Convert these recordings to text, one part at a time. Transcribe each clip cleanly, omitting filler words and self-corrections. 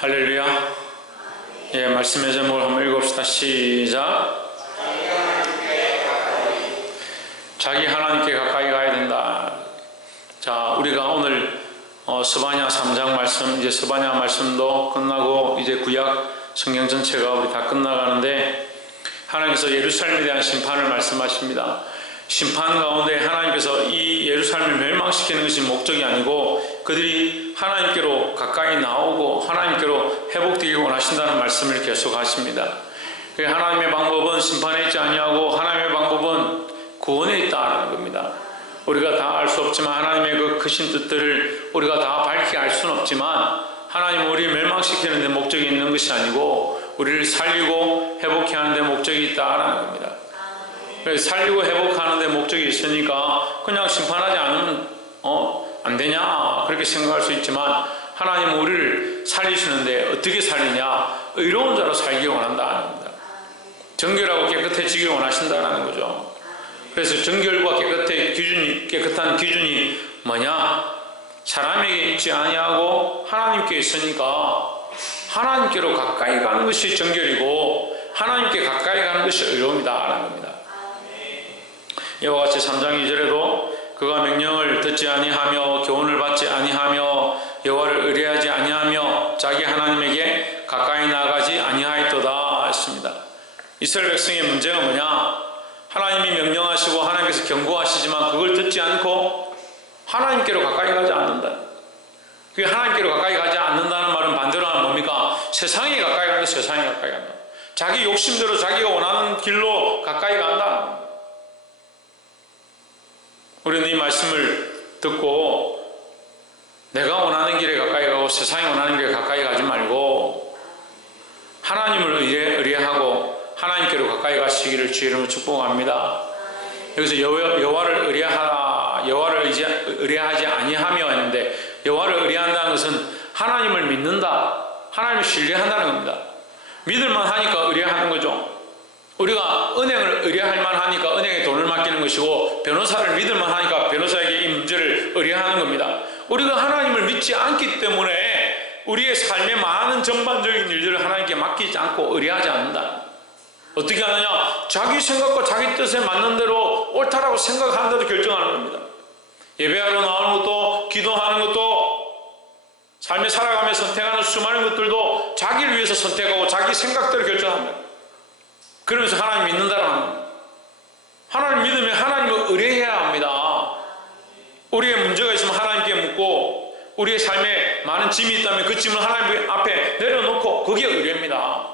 할렐루야. 예, 말씀의 제목을 한번 읽읍시다. 시작. 자기 하나님께 가까이 가야 된다. 자, 우리가 오늘 스바냐 3장 말씀, 이제 스바냐 말씀도 끝나고 이제 구약 성경 전체가 우리 다 끝나가는데, 하나님께서 예루살렘에 대한 심판을 말씀하십니다. 심판 가운데 하나님께서 이 예루살렘을 멸망시키는 것이 목적이 아니고 그들이 하나님께로 가까이 나오고 하나님께로 회복되기 원하신다는 말씀을 계속 하십니다. 하나님의 방법은 심판에 있지 아니하고 하나님의 방법은 구원에 있다는 겁니다. 우리가 다 알 수 없지만 하나님의 그 크신 뜻들을 우리가 다 밝히 알 수는 없지만, 하나님은 우리를 멸망시키는 데 목적이 있는 것이 아니고 우리를 살리고 회복해 하는 데 목적이 있다는 겁니다. 살리고 회복하는 데 목적이 있으니까 그냥 심판하지 않으면 안 되냐 그렇게 생각할 수 있지만, 하나님은 우리를 살리시는데 어떻게 살리냐? 의로운 자로 살기 원한다는 겁니다. 정결하고 깨끗해지기 원하신다는 거죠. 그래서 정결과 깨끗한 기준이 뭐냐? 사람에게 있지 아니하고 하나님께 있으니까 하나님께로 가까이 가는 것이 정결이고 하나님께 가까이 가는 것이 의로움이다라는 겁니다. 이와 같이 3장 2절에도 그가 명령을 듣지 아니하며 교훈을 받지 아니하며 여호와를 의뢰하지 아니하며 자기 하나님에게 가까이 나가지 아니하였도다 했습니다. 이스라엘 백성의 문제가 뭐냐? 하나님이 명령하시고 하나님께서 경고하시지만 그걸 듣지 않고 하나님께로 가까이 가지 않는다. 그게 하나님께로 가까이 가지 않는다는 말은 반대로 하면 뭡니까? 세상에 가까이 가는, 세상에 가까이 간다. 자기 욕심대로 자기가 원하는 길로 가까이 간다. 우리는 이 말씀을 듣고 내가 원하는 길에 가까이 가고 세상이 원하는 길에 가까이 가지 말고 하나님을 의뢰하고 하나님께로 가까이 가시기를 주의 이름으로 축복합니다. 여기서 여호와를 의뢰하지 아니하며 했는데, 여호와를 의뢰한다는 것은 하나님을 믿는다, 하나님을 신뢰한다는 겁니다. 믿을만 하니까 의뢰하는 거죠. 우리가 은행을 의뢰할 만하니까 은행에 돈을 맡기는 것이고, 변호사를 믿을만 하니까 변호사에게 이 문제를 의뢰하는 겁니다. 우리가 하나님을 믿지 않기 때문에 우리의 삶의 많은 전반적인 일들을 하나님께 맡기지 않고 의뢰하지 않는다. 어떻게 하느냐? 자기 생각과 자기 뜻에 맞는 대로 옳다라고 생각하는 대로 결정하는 겁니다. 예배하러 나오는 것도, 기도하는 것도, 삶에 살아가면서 선택하는 수많은 것들도 자기를 위해서 선택하고 자기 생각대로 결정합니다. 그러면서 하나님 믿는다라는 겁니다. 하나님 믿으면 하나님을 의뢰해야 합니다. 우리의 문제가 있으면 하나님께 묻고, 우리의 삶에 많은 짐이 있다면 그 짐을 하나님 앞에 내려놓고, 그게 의뢰입니다.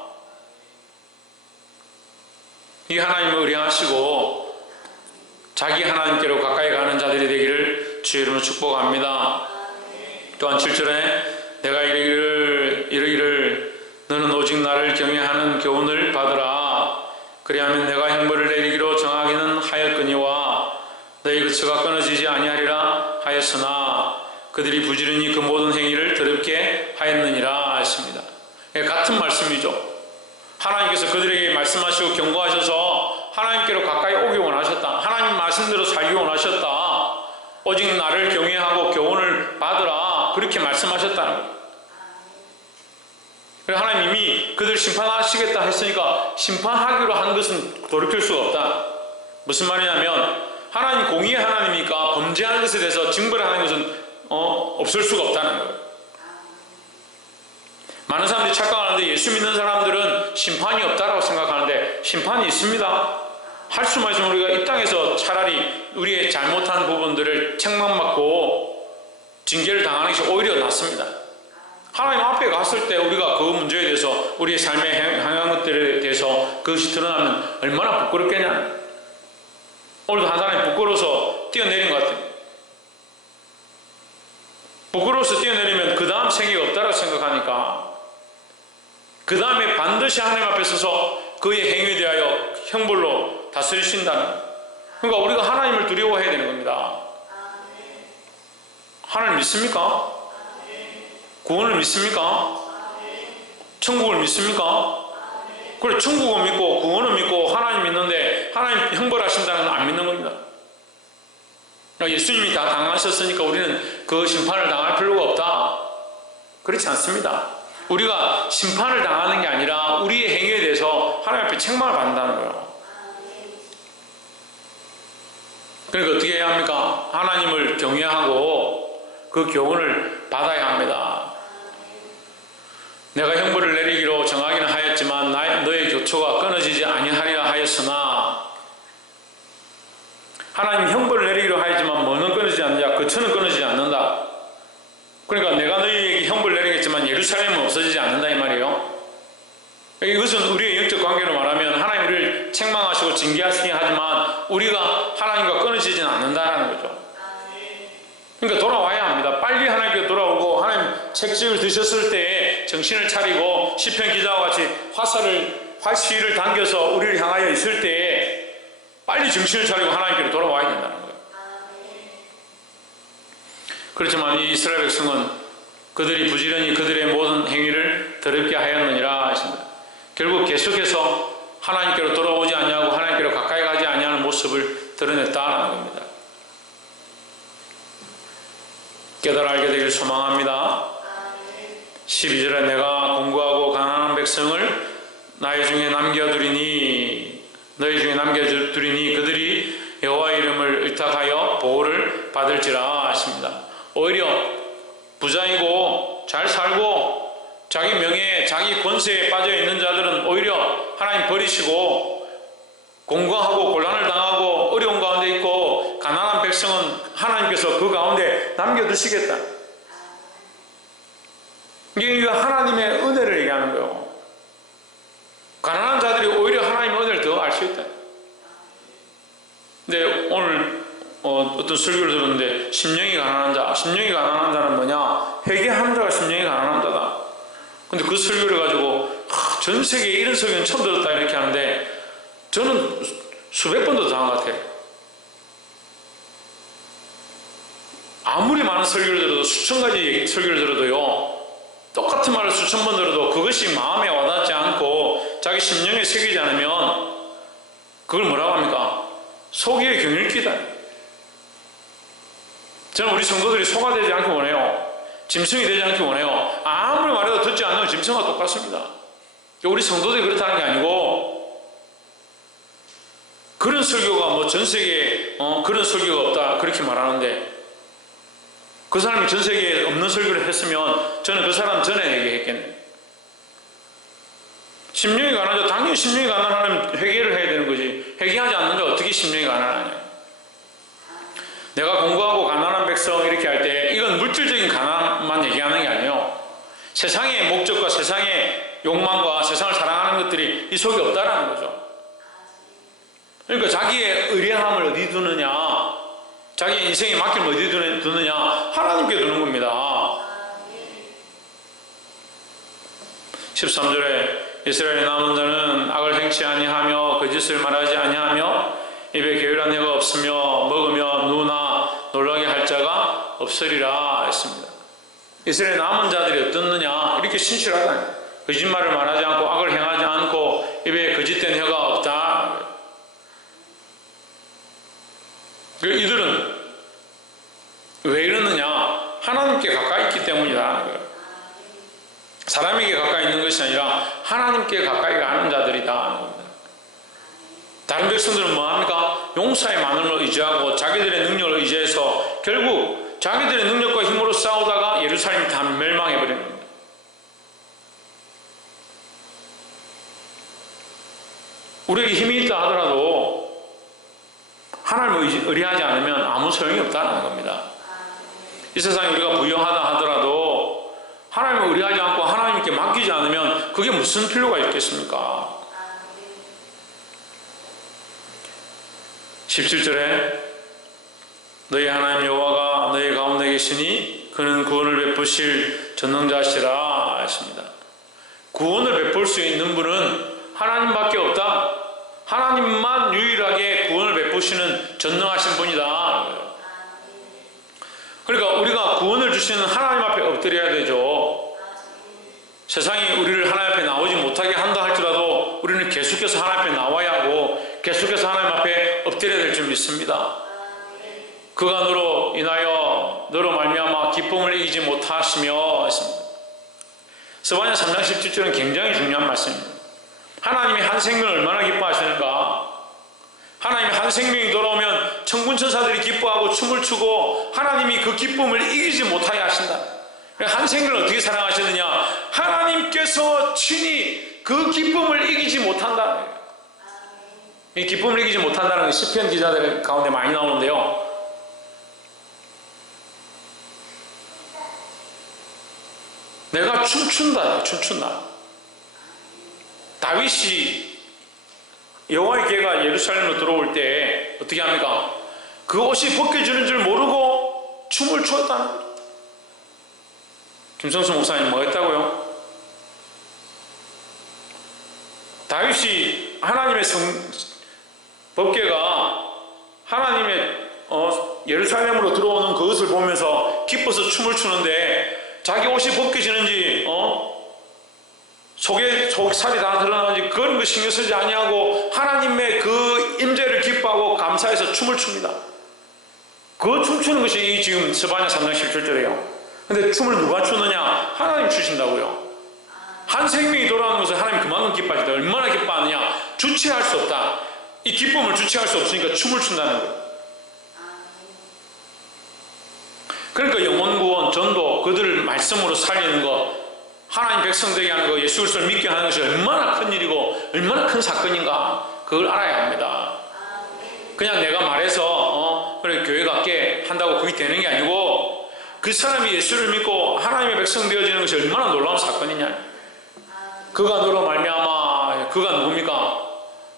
이 하나님을 의뢰하시고 자기 하나님께로 가까이 가는 자들이 되기를 주의 이름으로 축복합니다. 또한 7절에 내가 이르기를 너는 오직 나를 경외하는 교훈을 받으라. 그리하면 내가 형벌을 내리기로 정하기는 하였거니와 너희 그처가 끊어지지 아니하리라 하였으나 그들이 부지런히 그 모든 행위를 더럽게 하였느니라 했습니다. 같은 말씀이죠. 하나님께서 그들에게 말씀하시고 경고하셔서 하나님께로 가까이 오기 원하셨다. 하나님 말씀대로 살기 원하셨다. 오직 나를 경외하고 교훈을 받으라. 그렇게 말씀하셨다는 거예요. 그래서 하나님이 그들 심판하시겠다 했으니까 심판하기로 한 것은 돌이킬 수가 없다. 무슨 말이냐면 하나님 공의의 하나님이니까 범죄한 것에 대해서 징벌하는 것은 없을 수가 없다는 거예요. 많은 사람들이 착각하는데 예수 믿는 사람들은 심판이 없다라고 생각하는데 심판이 있습니다. 할 수만 있으면 우리가 이 땅에서 차라리 우리의 잘못한 부분들을 책망받고 징계를 당하는 것이 오히려 낫습니다. 하나님 앞에 갔을 때 우리가 그 문제에 대해서 우리의 삶에 행한 것들에 대해서 그것이 드러나면 얼마나 부끄럽겠냐. 오늘도 한 사람이 부끄러워서 뛰어내린 것 같아요. 부끄러워서 뛰어내리면 그 다음 생애가 없다라고 생각하니까 그 다음에 반드시 하나님 앞에 서서 그의 행위에 대하여 형벌로 다스리신다는, 그러니까 우리가 하나님을 두려워해야 되는 겁니다. 하나님 믿습니까? 구원을 믿습니까? 천국을 믿습니까? 그래, 천국을 믿고 구원을 믿고 하나님 믿는데 하나님 형벌하신다는 건 안 믿는 겁니다. 예수님이 다 당하셨으니까 우리는 그 심판을 당할 필요가 없다. 그렇지 않습니다. 우리가 심판을 당하는 게 아니라 우리의 행위에 대해서 하나님 앞에 책망을 받는다는 거예요. 그러니까 어떻게 해야 합니까? 하나님을 경외하고 그 교훈을 받아야 합니다. 내가 형벌을 내리기로 정하기는 하였지만 너의 교초가 끊어지지 아니하리라 하였으나, 하나님 형벌을 내리기로 하였지만 뭐는 끊어지지 않느냐? 거처는 끊어지지 않는다. 그러니까 내가 너희에게 형벌을 내리겠지만 예루살렘은 없어지지 않는다 이 말이에요. 이것은 우리의 영적 관계로 말하면 하나님 우리를 책망하시고 징계하시긴 하지만 우리가 하나님과 끊어지지는 않는다는 거죠. 그러니까 돌아와야 합니다. 빨리 하나님께 돌아오고, 하나님 책찍을 드셨을 때에 정신을 차리고 시편 기자와 같이 화시를 당겨서 우리를 향하여 있을 때에 빨리 정신을 차리고 하나님께로 돌아와야 된다는 거예요. 그렇지만 이 이스라엘 백성은 그들이 부지런히 그들의 모든 행위를 더럽게 하였느니라 하십니다. 결국 계속해서 하나님께로 돌아오지 아니하고 하나님께로 가까이 가지 아니하는 모습을 드러냈다라는 겁니다. 깨달아 알게 되길 소망합니다. 12절에 내가 공고하고 가난한 백성을 너희 중에 남겨두리니 그들이 여호와 이름을 의탁하여 보호를 받을지라 하십니다. 오히려 부자이고 잘 살고 자기 명예에 자기 권세에 빠져 있는 자들은 오히려 하나님 버리시고, 공고하고 곤란을 당하고 어려운 가운데 있고 가난한 백성은 하나님께서 그 가운데 남겨두시겠다. 이게 하나님의 은혜를 얘기하는 거예요. 가난한 자들이 오히려 하나님의 은혜를 더 알 수 있다. 근데 오늘 어떤 설교를 들었는데, 심령이 가난한 자는 뭐냐? 회개하는 자가 심령이 가난한 자다. 근데 그 설교를 가지고 전 세계에 이런 설교는 처음 들었다 이렇게 하는데, 저는 수백 번도 당한 것 같아요. 아무리 많은 설교를 들어도, 수천 가지 설교를 들어도요, 똑같은 말을 수천 번 들어도 그것이 마음에 와닿지 않고 자기 심령에 새기지 않으면 그걸 뭐라고 합니까? 속이의 경일기다. 저는 우리 성도들이 소가 되지 않기 원해요. 짐승이 되지 않기 원해요. 아무리 말해도 듣지 않는 짐승과 똑같습니다. 우리 성도들이 그렇다는 게 아니고, 그런 설교가 뭐 전 세계에 그런 설교가 없다 그렇게 말하는데, 그 사람이 전 세계에 없는 설교를 했으면 저는 그 사람 전에 얘기했겠네요. 심령이 가난하죠. 당연히 심령이 가난하면 회개를 해야 되는 거지. 회개하지 않는데 어떻게 심령이 가난하냐. 내가 공부하고 가난한 백성 이렇게 할 때 이건 물질적인 가난만 얘기하는 게 아니에요. 세상의 목적과 세상의 욕망과 세상을 사랑하는 것들이 이 속에 없다라는 거죠. 그러니까 자기의 의뢰함을 어디 두느냐, 자기 인생의 맡김을 어디 두느냐, 하나님께 두는 겁니다. 13절에 이스라엘의 남은 자는 악을 행치 아니하며 거짓을 말하지 아니하며 입에 게으른 혀가 없으며 먹으며 누나 놀라게 할 자가 없으리라 했습니다. 이스라엘의 남은 자들이 어떻느냐, 이렇게 신실하다. 거짓말을 말하지 않고 악을 행하지 않고 입에 거짓된 혀가 없다. 이들은 왜 이러느냐? 하나님께 가까이 있기 때문이다. 사람에게 가까이 있는 것이 아니라 하나님께 가까이 가는 자들이다. 다른 백성들은 뭐합니까? 용사의 많음을 의지하고 자기들의 능력을 의지해서 결국 자기들의 능력과 힘으로 싸우다가 예루살렘이 다 멸망해버리는 겁니다. 우리에게 힘이 있다 하더라도 하나님을 의뢰하지 않으면 아무 소용이 없다는 겁니다. 이 세상에 우리가 부유하다 하더라도 하나님을 의뢰하지 않고 하나님께 맡기지 않으면 그게 무슨 필요가 있겠습니까? 17절에 너희 하나님 여호와가 너희 가운데 계시니 그는 구원을 베푸실 전능자시라 하십니다. 구원을 베풀 수 있는 분은 하나님밖에 없다. 하나님만 유일하게 구원을 베푸시는 전능하신 분이다. 그러니까 우리가 구원을 주시는 하나님 앞에 엎드려야 되죠. 세상이 우리를 하나님 앞에 나오지 못하게 한다 할지라도 우리는 계속해서 하나님 앞에 나와야 하고 계속해서 하나님 앞에 엎드려야 될 줄 믿습니다. 그가 너로 인하여 너로 말미암아 기쁨을 이기지 못하시며 했습니다. 스바냐 3장 17절은 굉장히 중요한 말씀입니다. 하나님이 한 생명을 얼마나 기뻐하시는가. 하나님이 한 생명이 돌아오면 천군천사들이 기뻐하고 춤을 추고 하나님이 그 기쁨을 이기지 못하게 하신다. 한 생명을 어떻게 사랑하시느냐, 하나님께서 친히 그 기쁨을 이기지 못한다. 이 기쁨을 이기지 못한다는 게 시편 기자들 가운데 많이 나오는데요, 내가 춤춘다. 다윗이 여호와의 개가 예루살렘으로 들어올 때 어떻게 합니까? 그 옷이 벗겨지는 줄 모르고 춤을 추었다는 거예요. 김성수 목사님 뭐 했다고요? 다윗이 하나님의 법궤가 하나님의 예루살렘으로 들어오는 그것을 보면서 기뻐서 춤을 추는데 자기 옷이 벗겨지는지 속에 살이 다 드러나는지 그런 거 신경 쓰지 아니하고 하나님의 그 임재를 기뻐하고 감사해서 춤을 춥니다. 그 춤추는 것이 지금 스바냐 3장 17절이에요. 근데 춤을 누가 추느냐? 하나님 추신다고요. 한 생명이 돌아오는 것을 하나님 그만큼 기뻐하시다. 얼마나 기뻐하느냐? 주체할 수 없다. 이 기쁨을 주체할 수 없으니까 춤을 춘다는 거예요. 그러니까 영혼구원, 전도, 그들을 말씀으로 살리는 것, 하나님 백성 되게 하는 거, 예수 그리스도를 믿게 하는 것이 얼마나 큰 일이고 얼마나 큰 사건인가, 그걸 알아야 합니다. 그냥 내가 말해서 그래 교회 갈게 한다고 그게 되는 게 아니고, 그 사람이 예수를 믿고 하나님의 백성 되어지는 것이 얼마나 놀라운 사건이냐. 그가 너로 말미암아, 그가 누굽니까?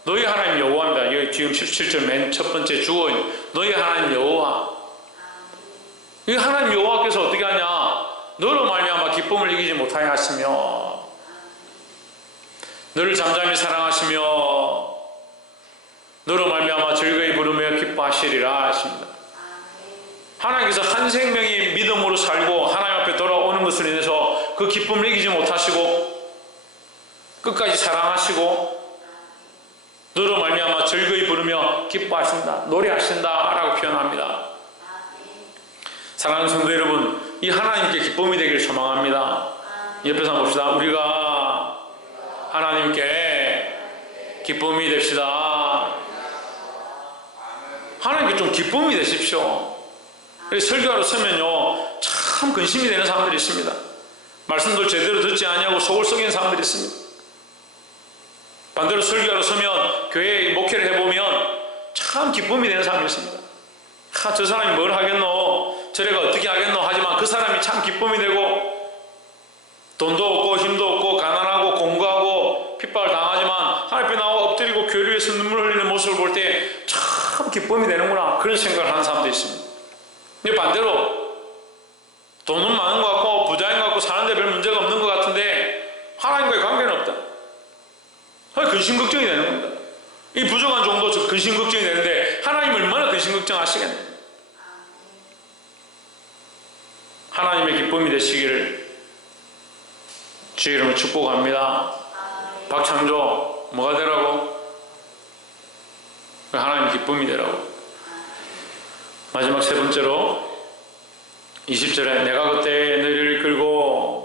너희 하나님 여호와입니다. 여기 지금 17절 맨 첫 번째 주어인 너희 하나님 여호와. 이 하나님 여호와께서 어떻게 하냐? 너로 말미암아 기쁨을 이기지 못하게 하시며 너를 잠잠히 사랑하시며 너로 말미암아 즐거이 부르며 기뻐하시리라 하십니다. 하나님께서 한 생명이 믿음으로 살고 하나님 앞에 돌아오는 것을 인해서 그 기쁨을 이기지 못하시고 끝까지 사랑하시고 너로 말미암아 즐거이 부르며 기뻐하신다, 노래하신다 라고 표현합니다. 사랑하는 성도 여러분, 이 하나님께 기쁨이 되기를 소망합니다. 옆에서 한번 봅시다. 우리가 하나님께 기쁨이 됩시다. 하나님께 좀 기쁨이 되십시오. 설교하러 서면요, 참 근심이 되는 사람들이 있습니다. 말씀도 제대로 듣지 아니하고 속을 썩이는 사람들이 있습니다. 반대로 설교하러 서면 교회에 목회를 해보면 참 기쁨이 되는 사람이 있습니다. 저 사람이 뭘 하겠노, 저래가 어떻게 하겠노 하지만 그 사람이 참 기쁨이 되고 돈도 없고 힘도 없고 가난하고 공부하고 핍박을 당하지만 하나님 앞에 나와 엎드리고 교회를 위해서 눈물 흘리는 모습을 볼 때 참 기쁨이 되는구나, 그런 생각을 하는 사람도 있습니다. 근데 반대로 돈은 많은 것 같고 부자인 것 같고 사는데 별 문제가 없는 것 같은데 하나님과의 관계는 없다. 근심 걱정이 되는 겁니다. 이 부족한 정도 근심 걱정이 되는데 하나님 얼마나 근심 걱정하시겠네. 하나님의 기쁨이 되시기를 주의 이름으로 축복합니다. 박창조 뭐가 되라고? 하나님 기쁨이 되라고. 마지막 세 번째로 20절에 내가 그때 너희를 이끌고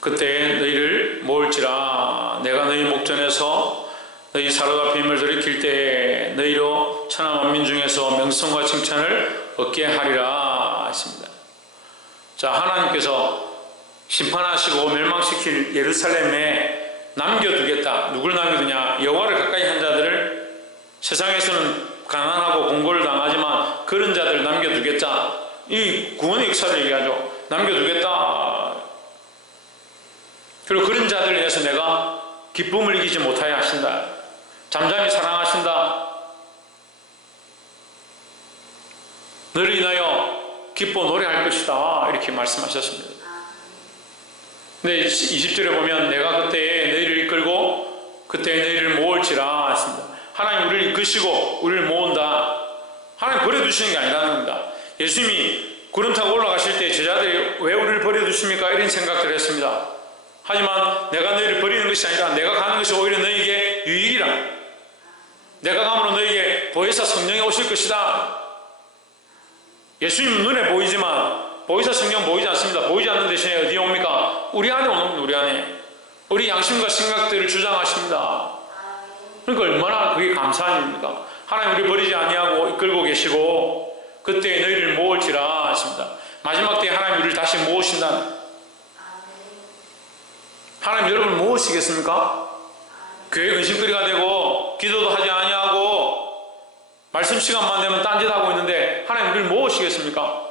그때 너희를 모을지라. 내가 너희 목전에서 너희 사로잡 빔을 들이킬 때에 너희로 천하 만민 중에서 명성과 칭찬을 얻게 하리라 하십니다. 자, 하나님께서 심판하시고 멸망시킬 예루살렘에 남겨두겠다. 누굴 남겨두냐? 여호와를 가까이 한 자들을. 세상에서는 가난하고 공고를 당하지만 그런 자들을 남겨두겠다. 이 구원의 역사를 얘기하죠. 남겨두겠다. 그리고 그런 자들을 위해서 내가 기쁨을 이기지 못하게 하신다. 잠잠히 사랑하신다. 너를 인하여 기뻐 노래할 것이다. 이렇게 말씀하셨습니다. 근데 20절에 보면 내가 그때에 너희를 이끌고 그때에 너희를 모을지라 하십니다. 하나님 우리를 이끄시고 우리를 모은다. 하나님 버려두시는 게 아니라는 겁니다. 예수님이 구름 타고 올라가실 때 제자들이 왜 우리를 버려두십니까? 이런 생각들을 했습니다. 하지만 내가 너희를 버리는 것이 아니라 내가 가는 것이 오히려 너희에게 유익이라. 내가 감으로 너희에게 보혜사 성령이 오실 것이다. 예수님은 눈에 보이지만 보이사 성령 보이지 않습니다. 보이지 않는 대신에 어디에 옵니까? 우리 안에 오는 겁니다. 우리 안에. 우리 양심과 생각들을 주장하십니다. 그러니까 얼마나 그게 감사한 일입니까? 하나님 우리 버리지 아니하고 이끌고 계시고 그때 너희를 모을지라 하십니다. 마지막 때에 하나님 우리를 다시 모으신다. 하나님 여러분을 모으시겠습니까? 교회 근심거리가 되고 기도도 하지 아니하고 말씀 시간만 되면 딴짓하고 있는데 하나님 우리를 모으시겠습니까?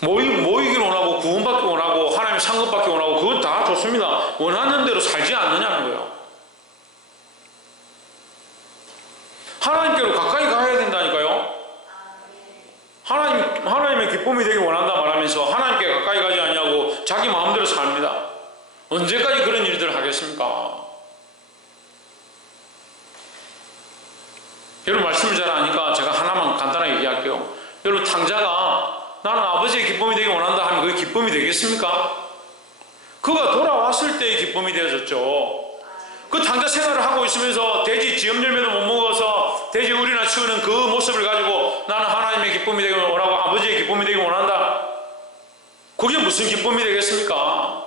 모이기를 원하고 구원받기 원하고 하나님의 상급받기 원하고 그건 다 좋습니다. 원하는 대로 살지 않느냐는 거예요. 하나님께로 가까이 가야 된다니까요. 하나님의 기쁨이 되기 원한다 말하면서 하나님께 가까이 가지 않냐고 자기 마음대로 삽니다. 언제까지 그런 일들을 하겠습니까? 여러분 말씀을 잘 아니까 제가 하나만 간단하게 얘기할게요. 여러분 탕자가 나는 아버지의 기쁨이 되기 원한다 하면 그게 기쁨이 되겠습니까? 그가 돌아왔을 때의 기쁨이 되어졌죠. 그 탕자 생활을 하고 있으면서 돼지 지엄 열매도 못 먹어서 돼지 우리나 치우는 그 모습을 가지고 나는 하나님의 기쁨이 되기 원하고 아버지의 기쁨이 되기 원한다. 그게 무슨 기쁨이 되겠습니까?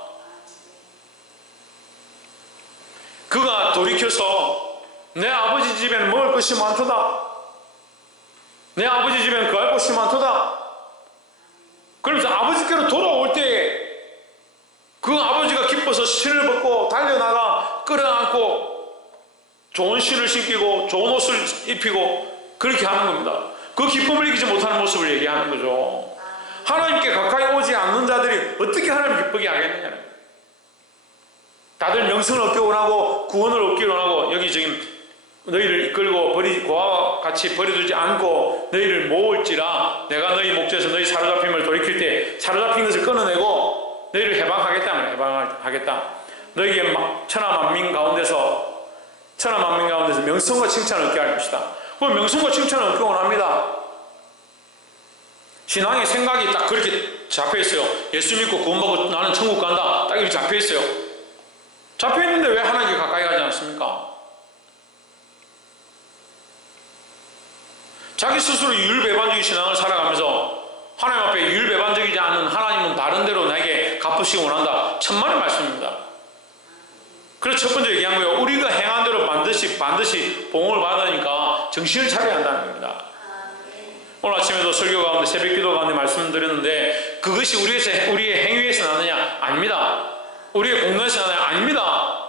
그가 돌이켜서 내 아버지 집에는 먹을 것이 많도다. 내 아버지 집에는 거할 곳이 많도다. 그러면서 아버지께로 돌아올 때 그 아버지가 기뻐서 신을 벗고 달려나가 끌어안고 좋은 신을 신기고 좋은 옷을 입히고 그렇게 하는 겁니다. 그 기쁨을 이기지 못하는 모습을 얘기하는 거죠. 하나님께 가까이 오지 않는 자들이 어떻게 하나님 기쁘게 하겠느냐는 거예요. 다들 명성을 얻기 원하고 구원을 얻기 원하고 여기 지금 너희를 이끌고 그와 같이 버려두지 않고 너희를 모을지라 내가 너희 목전에서 너희 사로잡힘을 돌이킬 때 사로잡힌 것을 끊어내고 너희를 해방하겠다 말이야. 해방하겠다. 너희에게 천하 만민 가운데서 명성과 칭찬을 얻게 할 것이다. 그럼 명성과 칭찬을 얻기 원합니다. 신앙의 생각이 딱 그렇게 잡혀있어요. 예수 믿고 구원받고 나는 천국 간다. 딱 이렇게 잡혀있어요. 잡혀있는데 왜 하나님께 가까이 가지 않습니까? 자기 스스로 유율배반적인 신앙을 살아가면서 하나님 앞에 유율배반적이지 않은 하나님은 다른 대로 나에게 갚으시기 원한다. 천만의 말씀입니다. 그래서 첫 번째 얘기한 거예요. 우리가 행한 대로 반드시 보응을 받으니까 정신을 차려야 한다는 겁니다. 오늘 아침에도 설교 가운데 새벽기도 가운데 말씀드렸는데 그것이 우리의 행위에서 나느냐? 아닙니다. 우리의 공로에서 나느냐? 아닙니다.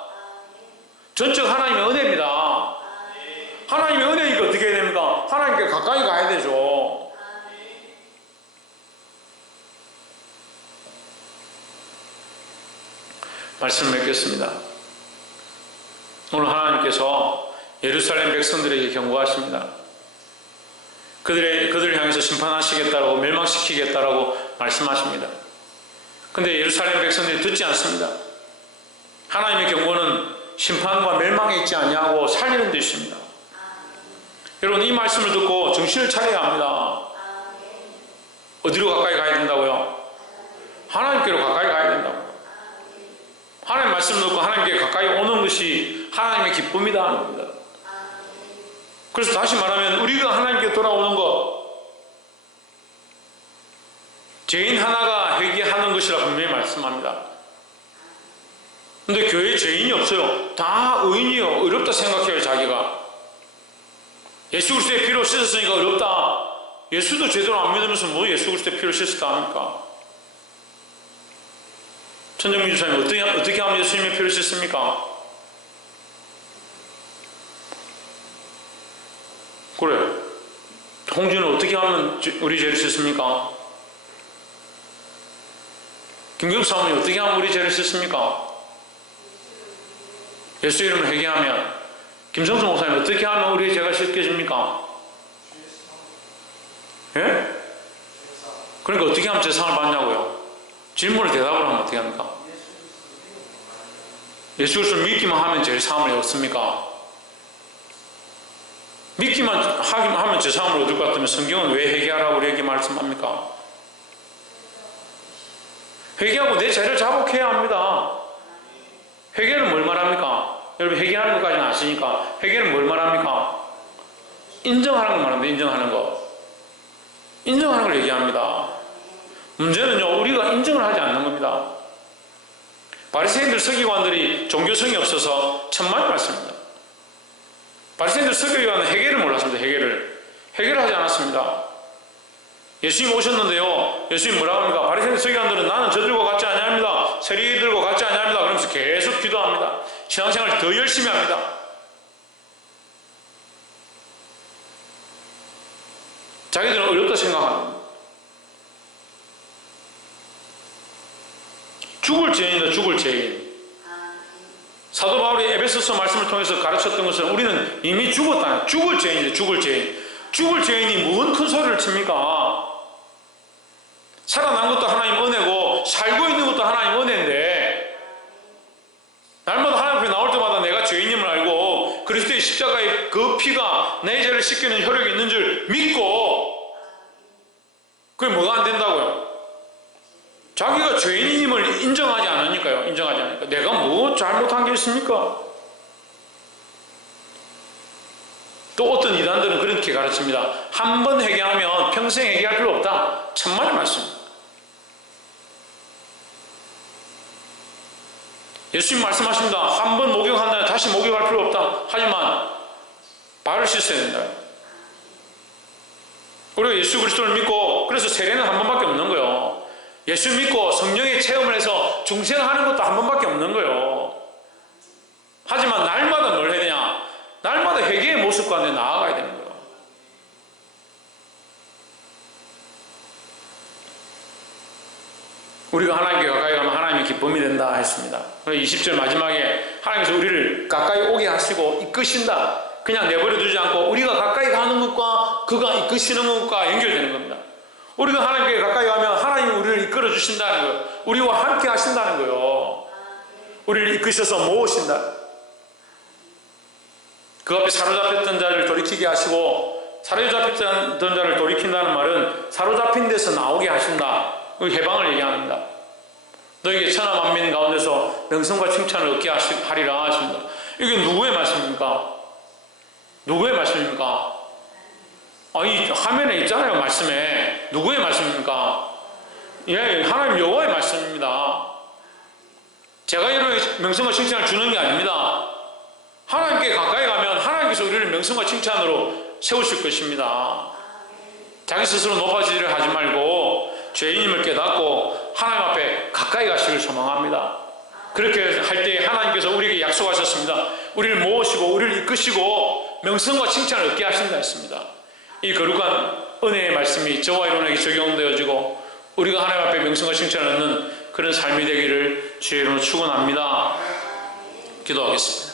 전적 하나님의 은혜입니다. 하나님의 은혜니까 어떻게 해야 됩니까? 하나님께 가까이 가야 되죠. 말씀을 맺겠습니다. 오늘 하나님께서 예루살렘 백성들에게 경고하십니다. 그들을 향해서 심판하시겠다라고 멸망시키겠다라고 말씀하십니다. 근데 예루살렘 백성들이 듣지 않습니다. 하나님의 경고는 심판과 멸망에 있지 않냐고 살리는 데 있습니다. 여러분 이 말씀을 듣고 정신을 차려야 합니다. 어디로 가까이 가야 된다고요? 하나님께로 가까이 가야 된다고요. 하나님 말씀을 듣고 하나님께 가까이 오는 것이 하나님의 기쁨이다 하는 겁니다. 그래서 다시 말하면 우리가 하나님께 돌아오는 것 죄인 하나가 회개하는 것이라 분명히 말씀합니다. 근데 교회에 죄인이 없어요. 다 의인이요. 어렵다 생각해요. 자기가 예수 그리스도의 피로 씻었으니까 어렵다. 예수도 제대로 안 믿으면서 뭐 예수 그리스도의 피로 씻었다 합니까? 천정민 주사님 어떻게 하면 예수님의 피로 씻습니까? 그래요. 홍준은 어떻게 하면 우리 죄를 씻습니까? 김경수 사모님 어떻게 하면 우리 죄를 씻습니까? 예수 이름을 회개하면. 김성수 목사님 어떻게 하면 우리 죄가 씻겨집니까? 예? 그러니까 어떻게 하면 제상을 받냐고요? 질문을 대답을 하면 어떻게 합니까? 예수 그리스도를 믿기만 하면 죄 사함을 얻습니까? 믿기만 하면 죄 사함을 얻을 것 같으면 성경은 왜 회개하라고 우리에게 말씀합니까? 회개하고 내 죄를 자복해야 합니다. 회개는 뭘 말합니까? 여러분 회개하는 것까지는 아시니까 회개는 뭘 말합니까? 인정하는 걸 말합니다. 인정하는 거. 인정하는 걸 얘기합니다. 문제는요, 우리가 인정을 하지 않는 겁니다. 바리새인들 서기관들이 종교성이 없어서 천만의 말씀입니다. 바리새인들 서기관은 해결을 몰랐습니다. 해결을 하지 않았습니다. 예수님 오셨는데요, 예수님 뭐라고 합니까? 바리새인들 서기관들은 나는 저들과 같지 아니합니다. 세리들과 같지 아니합니다. 그러면서 계속 기도합니다. 신앙생활을 더 열심히 합니다. 자기들은 어렵다 생각합니다. 죽을 죄인이다. 죽을 죄인. 사도 바울이 에베소서 말씀을 통해서 가르쳤던 것은 우리는 이미 죽었다. 죽을 죄인이다. 죽을 죄인. 죽을 죄인이 무슨 큰 소리를 칩니까? 살아난 것도 하나님 은혜고 살고 있는 것도 하나님 은혜인데 날마다 하나님 앞에 나올 때마다 내가 죄인임을 알고 그리스도의 십자가의 그 피가 내 죄를 씻기는 효력이 있는 줄 믿고 그게 뭐가 안 된다고요? 자기가 죄인임을 인정하지 않으니까요. 인정하지 않으니까. 내가 뭐 잘못한 게 있습니까? 또 어떤 이단들은 그렇게 가르칩니다. 한 번 회개하면 평생 회개할 필요 없다. 천만의 말씀. 예수님 말씀하십니다. 한 번 목욕한다면 다시 목욕할 필요 없다. 하지만 발을 씻어야 된다. 우리가 예수 그리스도를 믿고 그래서 세례는 한 번밖에 없는 거예요. 예수 믿고 성령의 체험을 해서 중생하는 것도 한 번밖에 없는 거예요. 하지만 날마다 뭘 해야 되냐? 날마다 회개의 모습 가운데 나아가야 되는 거예요. 우리가 하나님께 가까이 가면 하나님이 기쁨이 된다 했습니다. 20절 마지막에 하나님께서 우리를 가까이 오게 하시고 이끄신다. 그냥 내버려 두지 않고 우리가 가까이 가는 것과 그가 이끄시는 것과 연결되는 겁니다. 우리가 하나님께 가까이 가면 하나님이 우리를 이끌어 주신다는 거예요. 우리와 함께 하신다는 거예요. 우리를 이끄셔서 모으신다. 그 앞에 사로잡혔던 자를 돌이키게 하시고 사로잡혔던 자를 돌이킨다는 말은 사로잡힌 데서 나오게 하신다. 해방을 얘기합니다. 너에게 천하 만민 가운데서 명성과 칭찬을 얻게 하리라 하십니다. 이게 누구의 말씀입니까? 누구의 말씀입니까? 이 화면에 있잖아요. 말씀에. 누구의 말씀입니까? 예, 하나님 여호와의 말씀입니다. 제가 여러분에게 명성과 칭찬을 주는 게 아닙니다. 하나님께 가까이 가면 하나님께서 우리를 명성과 칭찬으로 세우실 것입니다. 자기 스스로 높아지기를 하지 말고 죄인임을 깨닫고 하나님 앞에 가까이 가시길 소망합니다. 그렇게 할 때 하나님께서 우리에게 약속하셨습니다. 우리를 모으시고 우리를 이끄시고 명성과 칭찬을 얻게 하신다 했습니다. 이 거룩한 은혜의 말씀이 저와 여러분에게 적용되어지고 우리가 하나님 앞에 명성과 칭찬을 얻는 그런 삶이 되기를 주의 이름으로 축원합니다. 기도하겠습니다.